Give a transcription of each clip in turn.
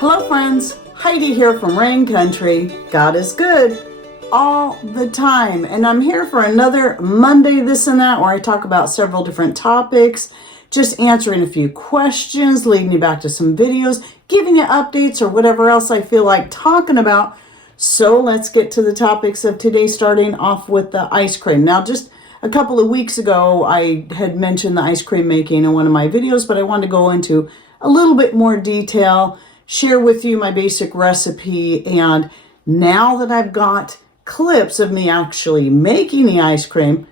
Hello friends, Heidi here from Rain Country. God is good all the time, and I'm here for another Monday This and That where I talk about several different topics, just answering a few questions, leading you back to some videos, giving you updates or whatever else I feel like talking about. So let's get to the topics of today, starting off with the ice cream. Now, just a couple of weeks ago, I had mentioned the ice cream making in one of my videos, but I wanted to go into a little bit more detail, share with you my basic recipe, and now that I've got clips of me actually making the ice cream,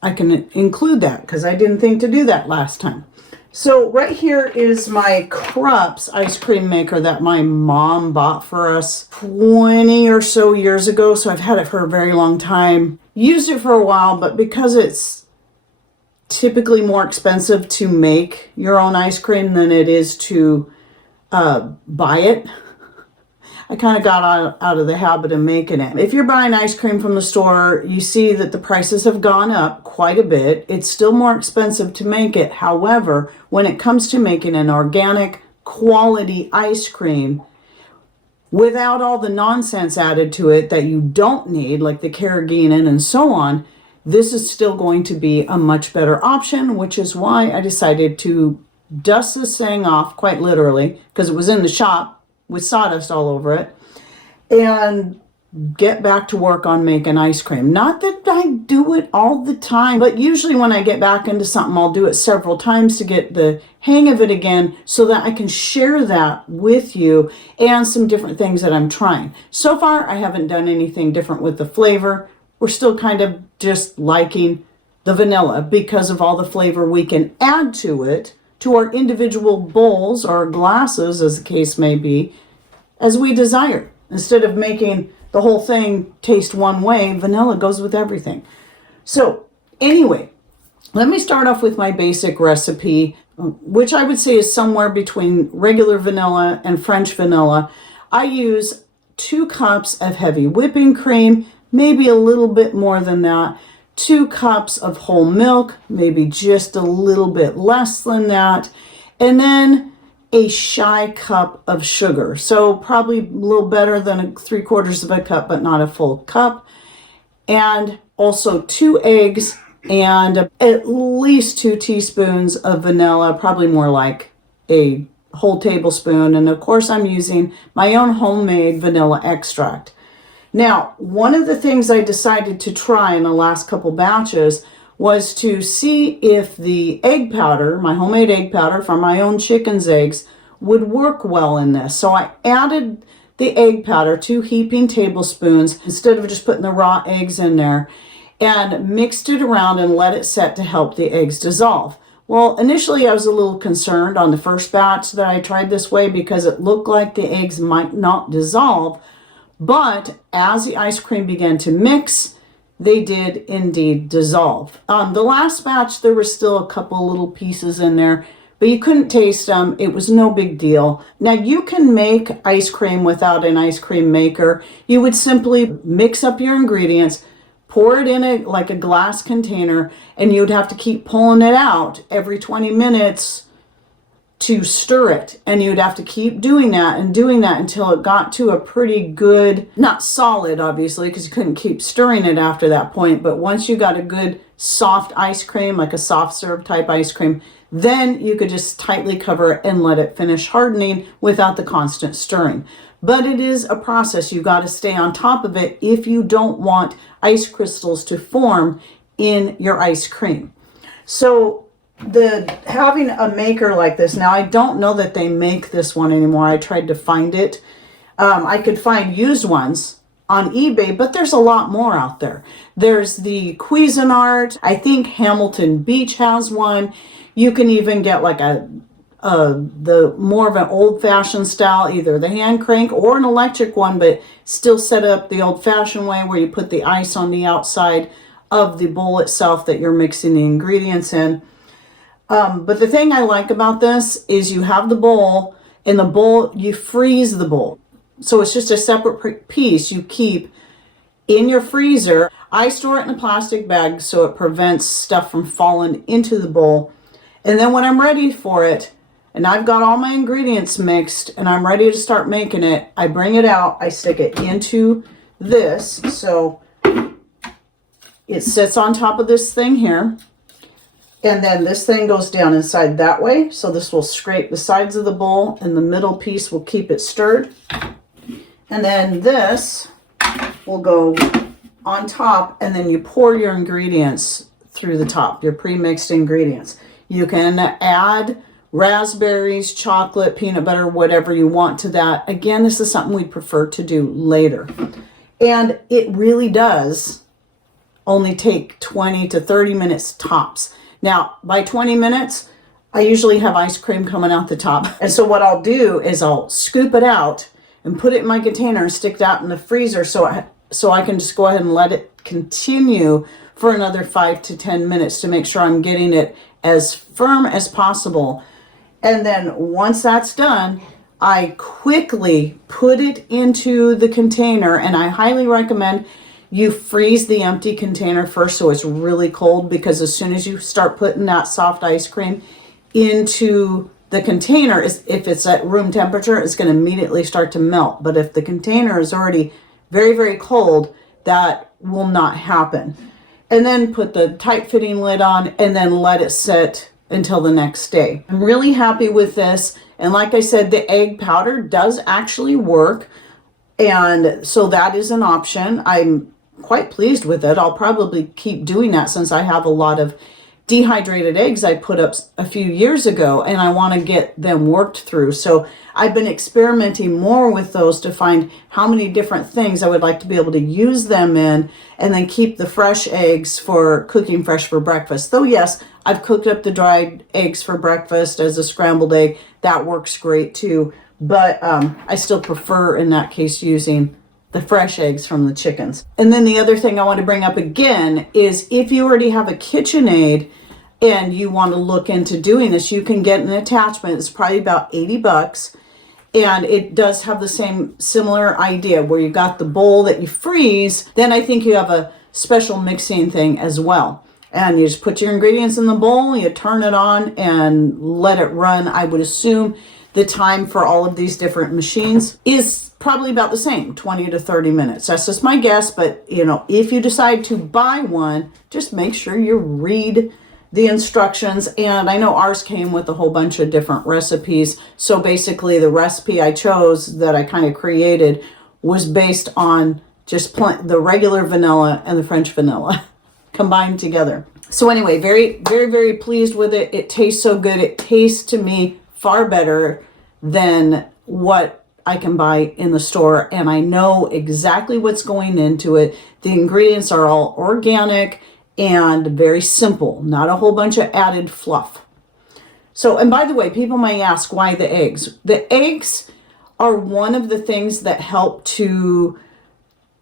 I can include that because I didn't think to do that last time. So right here is my Krups ice cream maker that my mom bought for us 20 or so years ago. So I've had it for a very long time. Used it for a while, but because it's typically more expensive to make your own ice cream than it is to buy it, I kind of got out of the habit of making it. If you're buying ice cream from the store, you see that the prices have gone up quite a bit. It's still more expensive to make it. However, when it comes to making an organic quality ice cream without all the nonsense added to it that you don't need, like the carrageenan and so on, this is still going to be a much better option, which is why I decided to dust this thing off, quite literally, because it was in the shop with sawdust all over it, and get back to work on making ice cream. Not that I do it all the time, but usually when I get back into something, I'll do it several times to get the hang of it again so that I can share that with you and some different things that I'm trying. So far, I haven't done anything different with the flavor. We're still kind of just liking the vanilla because of all the flavor we can add to it, to our individual bowls or glasses, as the case may be, as we desire. Instead of making the whole thing taste one way, vanilla goes with everything. So anyway, let me start off with my basic recipe, which I would say is somewhere between regular vanilla and French vanilla. I use 2 cups of heavy whipping cream, maybe a little bit more than that, 2 cups of whole milk, maybe just a little bit less than that, and then a shy cup of sugar. So probably a little better than 3/4 of a cup, but not a full cup. And also 2 eggs and at least 2 teaspoons of vanilla, probably more like a whole tablespoon. And of course, I'm using my own homemade vanilla extract. Now, one of the things I decided to try in the last couple batches was to see if the egg powder, my homemade egg powder from my own chicken's eggs, would work well in this. So I added the egg powder, 2 heaping tablespoons, instead of just putting the raw eggs in there, and mixed it around and let it set to help the eggs dissolve. Well, initially I was a little concerned on the first batch that I tried this way because it looked like the eggs might not dissolve. But as the ice cream began to mix, they did indeed dissolve. The last batch, there were still a couple little pieces in there, but you couldn't taste them. It was no big deal. Now, you can make ice cream without an ice cream maker. You would simply mix up your ingredients, pour it in like a glass container, and you'd have to keep pulling it out every 20 minutes to stir it, and you'd have to keep doing that until it got to a pretty good, not solid obviously because you couldn't keep stirring it after that point, but once you got a good soft ice cream, like a soft serve type ice cream, then you could just tightly cover it and let it finish hardening without the constant stirring. But it is a process. You got to stay on top of it if you don't want ice crystals to form in your ice cream. So having a maker like this, now I don't know that they make this one anymore. I tried to find it. I could find used ones on eBay, but there's a lot more out there. There's the Cuisinart. I think Hamilton Beach has one. You can even get like the more of an old-fashioned style, either the hand crank or an electric one, but still set up the old-fashioned way where you put the ice on the outside of the bowl itself that you're mixing the ingredients in. But the thing I like about this is you have the bowl, in the bowl, you freeze the bowl. So it's just a separate piece you keep in your freezer. I store it in a plastic bag so it prevents stuff from falling into the bowl. And then when I'm ready for it, and I've got all my ingredients mixed and I'm ready to start making it, I bring it out, I stick it into this. So it sits on top of this thing here. And then this thing goes down inside that way. So this will scrape the sides of the bowl and the middle piece will keep it stirred. And then this will go on top, and then you pour your ingredients through the top, your pre-mixed ingredients. You can add raspberries, chocolate, peanut butter, whatever you want to that. Again, this is something we'd prefer to do later. And it really does only take 20 to 30 minutes tops. Now, by 20 minutes, I usually have ice cream coming out the top. And so what I'll do is I'll scoop it out and put it in my container and stick it out in the freezer so I can just go ahead and let it continue for another 5 to 10 minutes to make sure I'm getting it as firm as possible. And then once that's done, I quickly put it into the container, and I highly recommend you freeze the empty container first so it's really cold, because as soon as you start putting that soft ice cream into the container, if it's at room temperature, it's going to immediately start to melt. But if the container is already very, very cold, that will not happen. And then put the tight fitting lid on and then let it sit until the next day. I'm really happy with this. And like I said, the egg powder does actually work. And so that is an option. I'm quite pleased with it. I'll probably keep doing that since I have a lot of dehydrated eggs I put up a few years ago, and I want to get them worked through. So I've been experimenting more with those to find how many different things I would like to be able to use them in, and then keep the fresh eggs for cooking fresh for breakfast. Though yes, I've cooked up the dried eggs for breakfast as a scrambled egg. That works great too. But I still prefer in that case using the fresh eggs from the chickens. And then the other thing I want to bring up again is if you already have a KitchenAid and you want to look into doing this, you can get an attachment. It's probably about $80. And it does have the similar idea where you got the bowl that you freeze. Then I think you have a special mixing thing as well. And you just put your ingredients in the bowl, you turn it on and let it run. I would assume the time for all of these different machines is probably about the same, 20 to 30 minutes. That's just my guess, but if you decide to buy one, just make sure you read the instructions. And I know ours came with a whole bunch of different recipes. So basically the recipe I chose that I kind of created was based on just the regular vanilla and the French vanilla combined together. So anyway, very, very, very pleased with it. It tastes so good. It tastes to me far better than what I can buy in the store. And I know exactly what's going into it. The ingredients are all organic and very simple, not a whole bunch of added fluff. So, and by the way, people may ask why the eggs. The eggs are one of the things that help to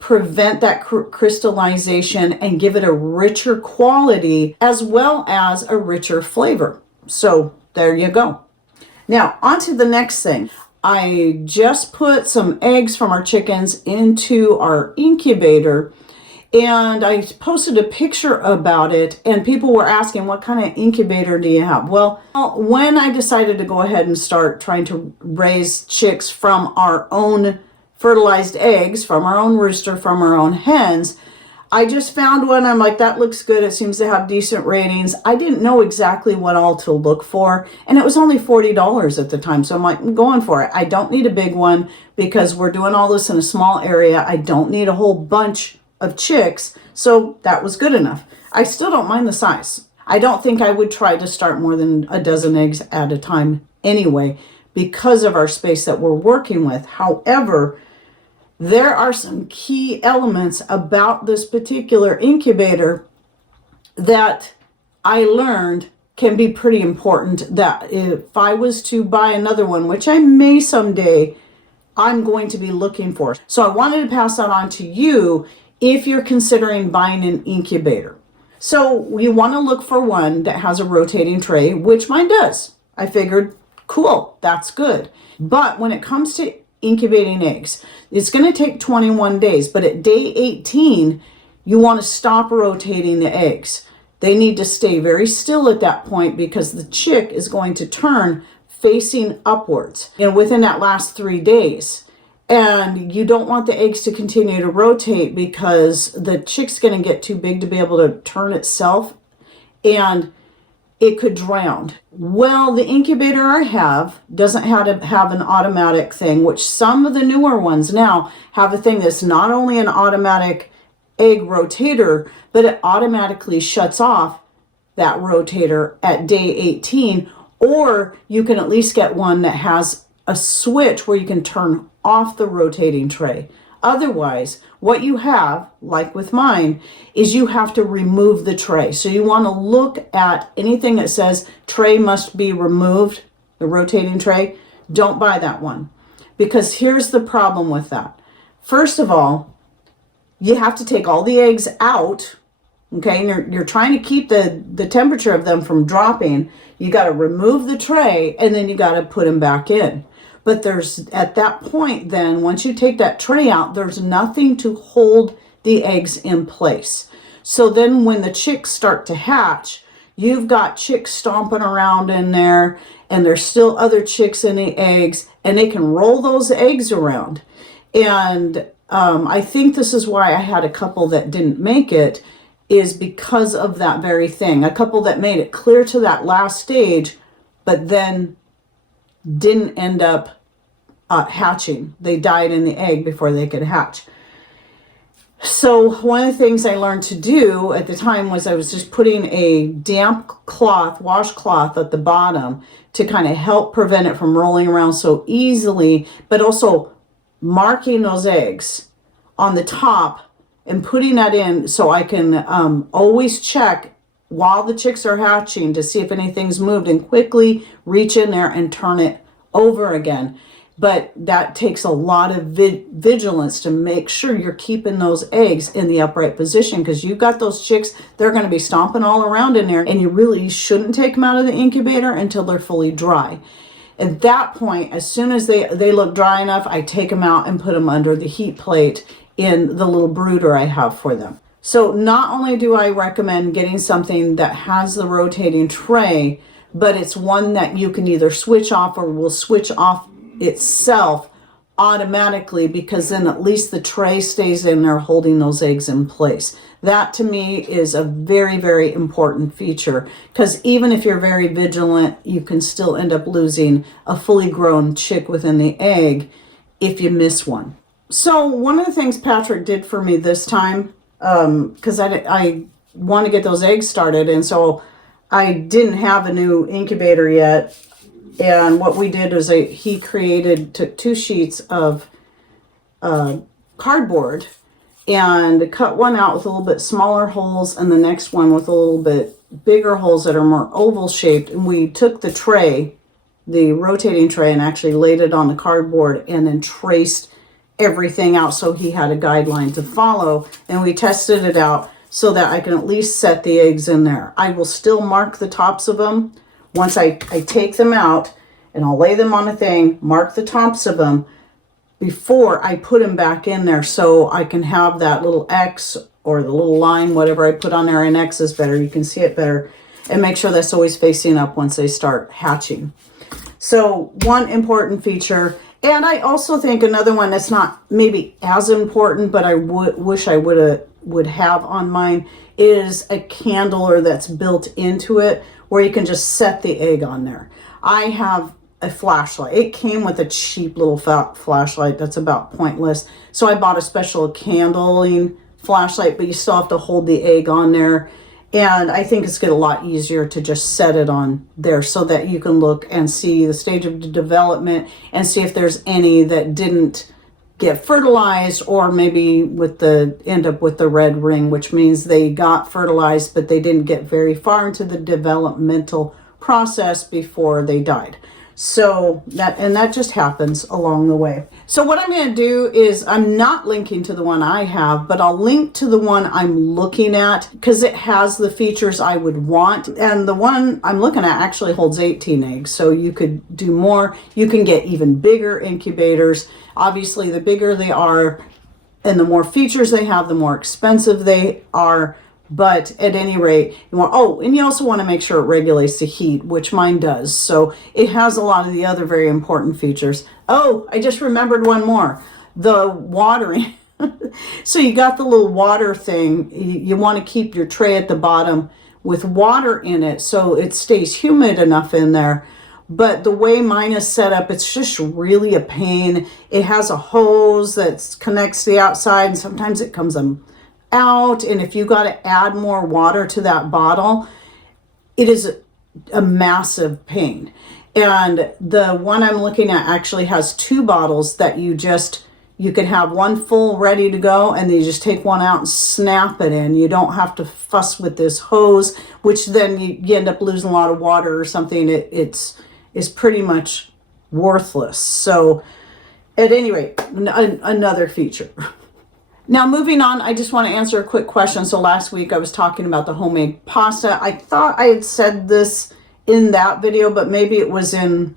prevent that crystallization and give it a richer quality as well as a richer flavor. So there you go. Now, on to the next thing. I just put some eggs from our chickens into our incubator, and I posted a picture about it, and people were asking, what kind of incubator do you have? Well, when I decided to go ahead and start trying to raise chicks from our own fertilized eggs, from our own rooster, from our own hens, I just found one. I'm like, that looks good. It seems to have decent ratings. I didn't know exactly what all to look for. And it was only $40 at the time. So I'm like, I'm going for it. I don't need a big one because we're doing all this in a small area. I don't need a whole bunch of chicks. So that was good enough. I still don't mind the size. I don't think I would try to start more than a dozen eggs at a time anyway, because of our space that we're working with. However, there are some key elements about this particular incubator that I learned can be pretty important, that if I was to buy another one, which I may someday, I'm going to be looking for. So I wanted to pass that on to you if you're considering buying an incubator. So you want to look for one that has a rotating tray, which mine does. I figured, cool, that's good. But when it comes to incubating eggs, it's going to take 21 days, but at day 18 you want to stop rotating the eggs. They need to stay very still at that point because the chick is going to turn facing upwards and within that last 3 days. And you don't want the eggs to continue to rotate because the chick's going to get too big to be able to turn itself, and it could drown. Well, the incubator I have doesn't have an automatic thing, which some of the newer ones now have a thing that's not only an automatic egg rotator, but it automatically shuts off that rotator at day 18, or you can at least get one that has a switch where you can turn off the rotating tray. Otherwise, what you have, like with mine, is you have to remove the tray. So you want to look at anything that says tray must be removed, the rotating tray. Don't buy that one, because here's the problem with that. First of all, you have to take all the eggs out, okay? And you're trying to keep the temperature of them from dropping. You got to remove the tray, and then you got to put them back in. But there's, at that point then, once you take that tray out, there's nothing to hold the eggs in place. So then when the chicks start to hatch, you've got chicks stomping around in there, and there's still other chicks in the eggs, and they can roll those eggs around. And I think this is why I had a couple that didn't make it, is because of that very thing. A couple that made it clear to that last stage, but then didn't end up hatching. They died in the egg before they could hatch. So one of the things I learned to do at the time was I was just putting a damp cloth, washcloth at the bottom to kind of help prevent it from rolling around so easily, but also marking those eggs on the top and putting that in so I can always check while the chicks are hatching to see if anything's moved and quickly reach in there and turn it over again. But that takes a lot of vigilance to make sure you're keeping those eggs in the upright position, because you've got those chicks, they're going to be stomping all around in there, and you really shouldn't take them out of the incubator until they're fully dry. At that point, as soon as they look dry enough, I take them out and put them under the heat plate in the little brooder I have for them. So not only do I recommend getting something that has the rotating tray, but it's one that you can either switch off or will switch off itself automatically, because then at least the tray stays in there holding those eggs in place. That to me is a very, very important feature, because even if you're very vigilant, you can still end up losing a fully grown chick within the egg if you miss one. So one of the things Patrick did for me this time, because I want to get those eggs started, and so I didn't have a new incubator yet. And what we did was he took 2 sheets of cardboard and cut one out with a little bit smaller holes and the next one with a little bit bigger holes that are more oval shaped. And we took the tray, the rotating tray, and actually laid it on the cardboard and then traced everything out so he had a guideline to follow. And we tested it out so that I can at least set the eggs in there. I will still mark the tops of them. Once I take them out, and I'll lay them on a thing, mark the tops of them before I put them back in there, so I can have that little X or the little line, whatever I put on there. An X is better, you can see it better, and make sure that's always facing up once they start hatching. So one important feature. And I also think another one that's not maybe as important, but I wish I would have on mine, is a candler that's built into it where you can just set the egg on there. I have a flashlight. It came with a cheap little flashlight that's about pointless. So I bought a special candling flashlight, but you still have to hold the egg on there. And I think it's get a lot easier to just set it on there so that you can look and see the stage of the development and see if there's any that didn't get fertilized, or maybe end up with the red ring, which means they got fertilized, but they didn't get very far into the developmental process before they died. So that just happens along the way. So what I'm going to do is, I'm not linking to the one I have, but I'll link to the one I'm looking at, because it has the features I would want. And the one I'm looking at actually holds 18 eggs, so you could do more. You can get even bigger incubators. Obviously, the bigger they are and the more features they have, the more expensive they are. But at any rate, and you also want to make sure it regulates the heat, which mine does. So it has a lot of the other very important features. Oh, I just remembered one more. The watering. So you got the little water thing. You want to keep your tray at the bottom with water in it so it stays humid enough in there. But the way mine is set up, it's just really a pain. It has a hose that connects to the outside, and sometimes it comes out. And if you got to add more water to that bottle, it is a massive pain. And the one I'm looking at actually has 2 bottles that you can have one full ready to go, and then you just take one out and snap it in. You don't have to fuss with this hose, which then you end up losing a lot of water or something. It's pretty much worthless. So at any rate, another feature. Now moving on, I just want to answer a quick question. So last week I was talking about the homemade pasta. I thought I had said this in that video, but maybe it was in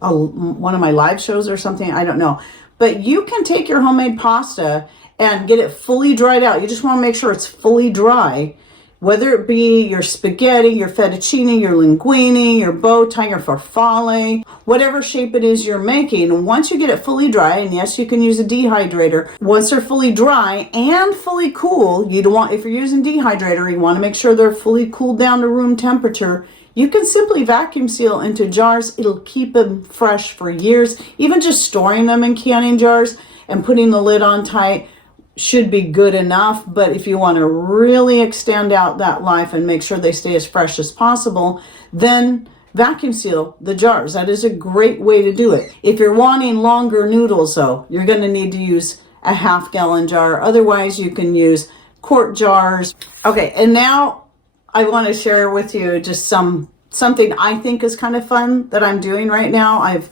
one of my live shows or something. I don't know. But you can take your homemade pasta and get it fully dried out. You just want to make sure it's fully dry, whether it be your spaghetti, your fettuccine, your linguine, your bow tie, your farfalle, whatever shape it is you're making. And once you get it fully dry, and yes, you can use a dehydrator. Once they're fully dry and fully cool, you don't want, if you're using dehydrator, you want to make sure they're fully cooled down to room temperature. You can simply vacuum seal into jars. It'll keep them fresh for years. Even just storing them in canning jars and putting the lid on tight should be good enough. But if you want to really extend out that life and make sure they stay as fresh as possible, then vacuum seal the jars. That is a great way to do it. If you're wanting longer noodles though, you're going to need to use a 1/2 gallon jar. Otherwise you can use quart jars. Okay, and now I want to share with you just something I think is kind of fun that I'm doing right now. I've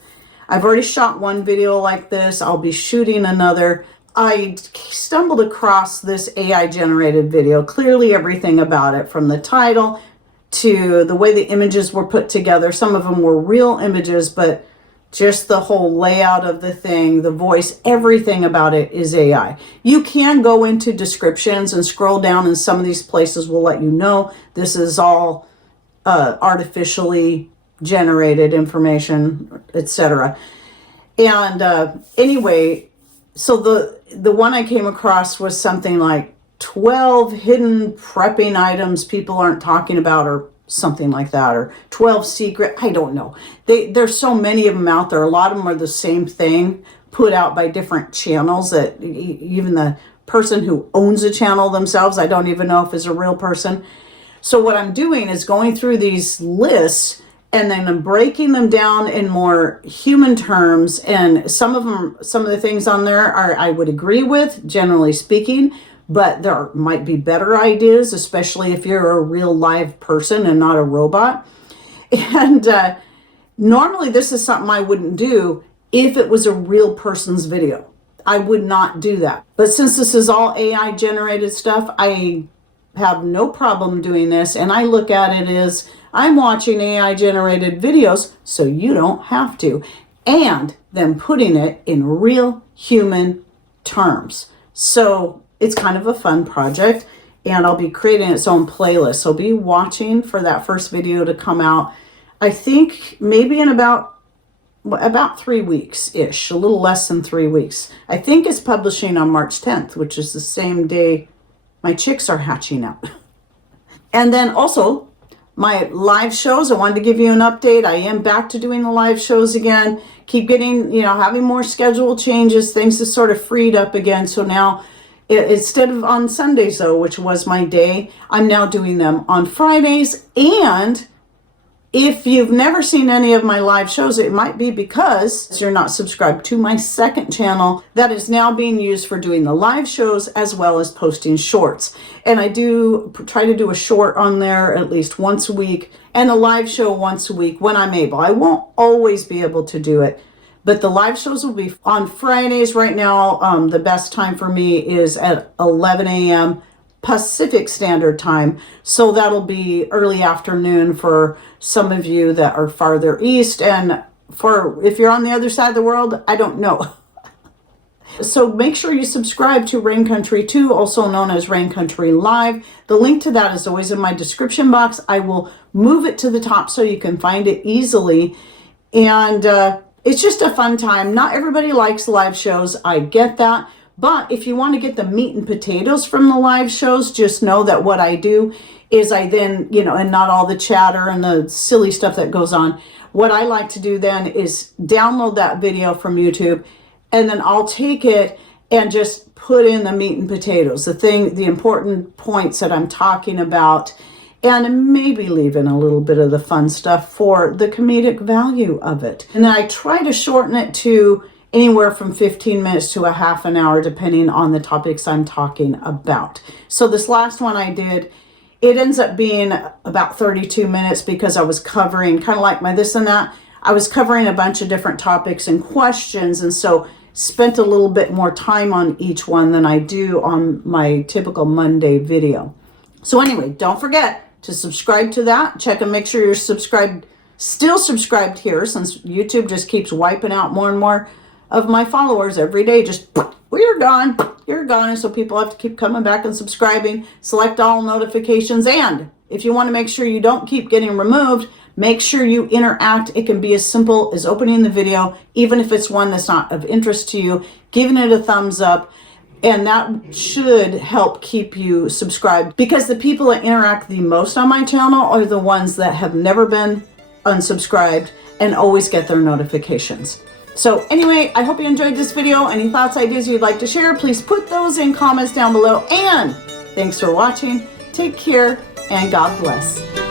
already shot one video like this. I'll be shooting another. I stumbled across this AI generated video. Clearly everything about it, from the title to the way the images were put together. Some of them were real images, but just the whole layout of the thing, the voice, everything about it is AI. You can go into descriptions and scroll down, and some of these places will let you know this is all artificially generated information, etc. And anyway, so the one I came across was something like 12 hidden prepping items people aren't talking about, or something like that, or 12 secret, I don't know. There's so many of them out there. A lot of them are the same thing put out by different channels that even the person who owns the channel themselves, I don't even know if is a real person. So what I'm doing is going through these lists, and then I'm breaking them down in more human terms. And some of the things on there I would agree with, generally speaking, but there might be better ideas, especially if you're a real live person and not a robot. And normally this is something I wouldn't do if it was a real person's video. I would not do that. But since this is all AI generated stuff, I have no problem doing this. And I look at it as I'm watching AI generated videos, so you don't have to. And then putting it in real human terms. So it's kind of a fun project, and I'll be creating its own playlist. So be watching for that first video to come out. I think maybe in about 3 weeks-ish, a little less than 3 weeks. I think it's publishing on March 10th, which is the same day my chicks are hatching out. And then also my live shows, I wanted to give you an update. I am back to doing the live shows again. Keep getting, having more schedule changes. Things have sort of freed up again. So now, instead of on Sundays though, which was my day, I'm now doing them on Fridays. And if you've never seen any of my live shows, it might be because you're not subscribed to my second channel that is now being used for doing the live shows as well as posting shorts. And I do try to do a short on there at least once a week and a live show once a week when I'm able. I won't always be able to do it, but the live shows will be on Fridays. Right now, the best time for me is at 11 a.m. Pacific Standard Time. So that'll be early afternoon for some of you that are farther east. And if you're on the other side of the world, I don't know. So make sure you subscribe to Rain Country 2, also known as Rain Country Live. The link to that is always in my description box. I will move it to the top so you can find it easily. And it's just a fun time. Not everybody likes live shows. I get that. But if you want to get the meat and potatoes from the live shows, just know that what I do is I then, and not all the chatter and the silly stuff that goes on. What I like to do then is download that video from YouTube, and then I'll take it and just put in the meat and potatoes, the important points that I'm talking about, and maybe leave in a little bit of the fun stuff for the comedic value of it. And then I try to shorten it to anywhere from 15 minutes to a half an hour, depending on the topics I'm talking about. So this last one I did, it ends up being about 32 minutes because I was covering kind of like my this and that. I was covering a bunch of different topics and questions, and so spent a little bit more time on each one than I do on my typical Monday video. So anyway, don't forget to subscribe to that. Check and make sure you're still subscribed here, since YouTube just keeps wiping out more and more of my followers every day. Just, well, you're gone. And so people have to keep coming back and subscribing. Select all notifications. And if you want to make sure you don't keep getting removed, make sure you interact. It can be as simple as opening the video, even if it's one that's not of interest to you, giving it a thumbs up, and that should help keep you subscribed, because the people that interact the most on my channel are the ones that have never been unsubscribed and always get their notifications. So anyway, I hope you enjoyed this video. Any thoughts, ideas you'd like to share, please put those in comments down below. And thanks for watching. Take care and God bless.